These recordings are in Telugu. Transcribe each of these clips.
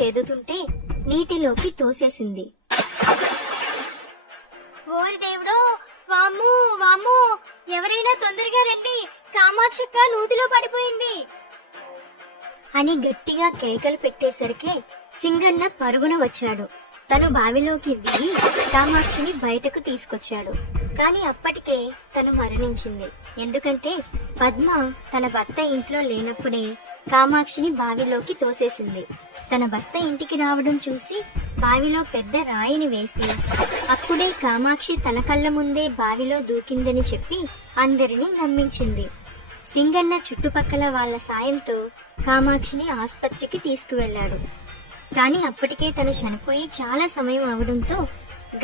చేదుతుంటే నీటిలోకి తోసేసింది. ఓరి దేవుడో వాము వాము ఎవరైనా తొందరగా రండి. కామాక్షక్క నూతిలో పడిపోయింది. అని గట్టిగా కేకలు పెట్టేసరికి సింగన్న పరుగున వచ్చాడు. తను బావిలోకి దిగి కామాక్షిని బయటకు తీసుకొచ్చాడు. కానీ అప్పటికే తను మరణించింది. ఎందుకంటే పద్మ తన భర్త ఇంట్లో లేనప్పుడే కామాక్షిని బావిలోకి తోసేసింది. తన భర్త ఇంటికి రావడం చూసి బావిలో పెద్ద రాయిని వేసి అప్పుడే కామాక్షి తన కళ్ళ ముందే బావిలో దూకిందని చెప్పి అందరినీ నమ్మించింది. సింగన్న చుట్టుపక్కల వాళ్ళ సాయంతో కామాక్షిని ఆసుపత్రికి తీసుకువెళ్ళాడు. కానీ అప్పటికే తను చనిపోయి చాలా సమయం అవడంతో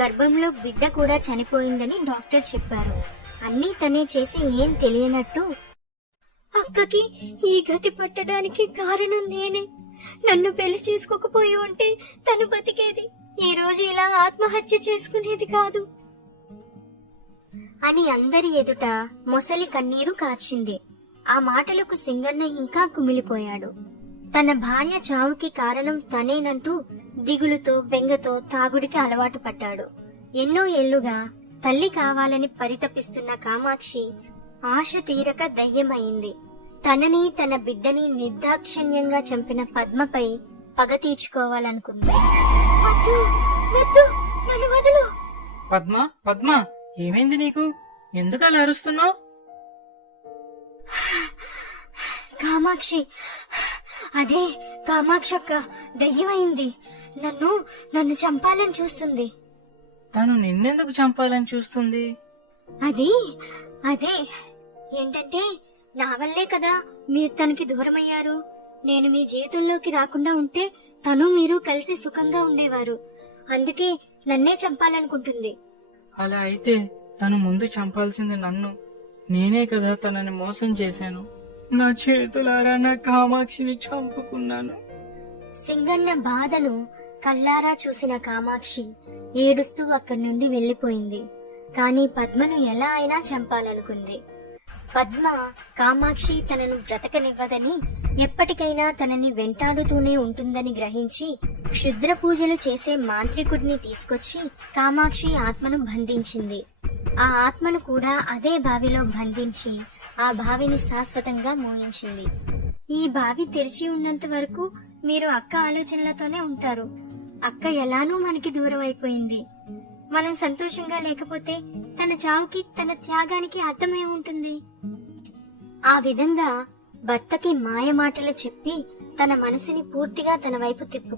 గర్భంలో బిడ్డ కూడా చనిపోయిందని డాక్టర్ చెప్పారు. అన్నీ తనే చేసి ఏం తెలియనట్టు అక్కకి ఈ గతి పట్టడానికి కారణం నేనే. నన్ను పెళ్ళి చేసుకోకపోయి ఉంటే తను బతికేది. ఈ రోజు ఇలా ఆత్మహత్య చేసుకునేది కాదు. అని అందరి ఎదుట మొసలి కన్నీరు కార్చింది. ఆ మాటలకు సింగన్న ఇంకా కుమిలిపోయాడు. తన భార్య చావుకి కారణం తనేనంటూ దిగులుతో బెంగతో తాగుడికి అలవాటు పడ్డాడు. ఎన్నో ఏళ్ళుగా తల్లి కావాలని పరితపిస్తున్న కామాక్షి ఆశ తీరక దయ్యమైంది. తనని తన బిడ్డని నిర్దాక్షిణ్యంగా చంపిన పద్మపై పగ తీర్చుకోవాలనుకుంది. పద్మ పద్మ ఏమైంది నీకు? ఎందుకు అలా అరుస్తున్నావు? కామాక్షి అదే కామాక్షక్క దయ్యమైంది. నన్ను నన్ను చంపాలని చూస్తుంది. తను నిన్నెందుకు చంపాలని చూస్తుంది? అది అదే. ఏంటంటే నా వల్లే కదా మీరు తనకి దూరమయ్యారు. నేను మీ జీవితంలోకి రాకుండా ఉంటే తను మీరు కలిసి సుఖంగా ఉండేవారు. అందుకే నన్నే చంపాలనుకుంటుంది. అలా అయితే తను ముందు చంపాల్సింది నన్ను. నేనే కదా తనని మోసం చేశాను. నా చేతులారా నా కామాక్షిని చంపుకున్నాను. సింగన్న బాధను కల్లారా చూసిన కామాక్షి ఏడుస్తూ అక్కడి నుండి వెళ్ళిపోయింది కాని పద్మను ఎలా అయినా చంపాలనుకుంది. పద్మ కామాక్షి తనను బ్రతకనివ్వదని ఎప్పటికైనా తనని వెంటాడుతూనే ఉంటుందని గ్రహించి క్షుద్ర పూజలు చేసే మాంత్రికుడిని తీసుకొచ్చి కామాక్షి ఆత్మను బంధించింది. ఆ ఆత్మను కూడా అదే బావిలో బంధించి ఆ బావిని శాశ్వతంగా మోయించింది. ఈ బావి తెరిచి ఉన్నంత వరకు మీరు అక్క ఆలోచనలతోనే ఉంటారు. అక్క ఎలానూ మనకి దూరం అయిపోయింది మనం సంతోషంగా లేకపోతే తన చావుకి తన త్యాగానికి అర్థమై ఉంటుంది. ఆ విధంగా భర్తకి మాయ మాటలు చెప్పి తన మనసుని పూర్తిగా తన వైపు తిప్పు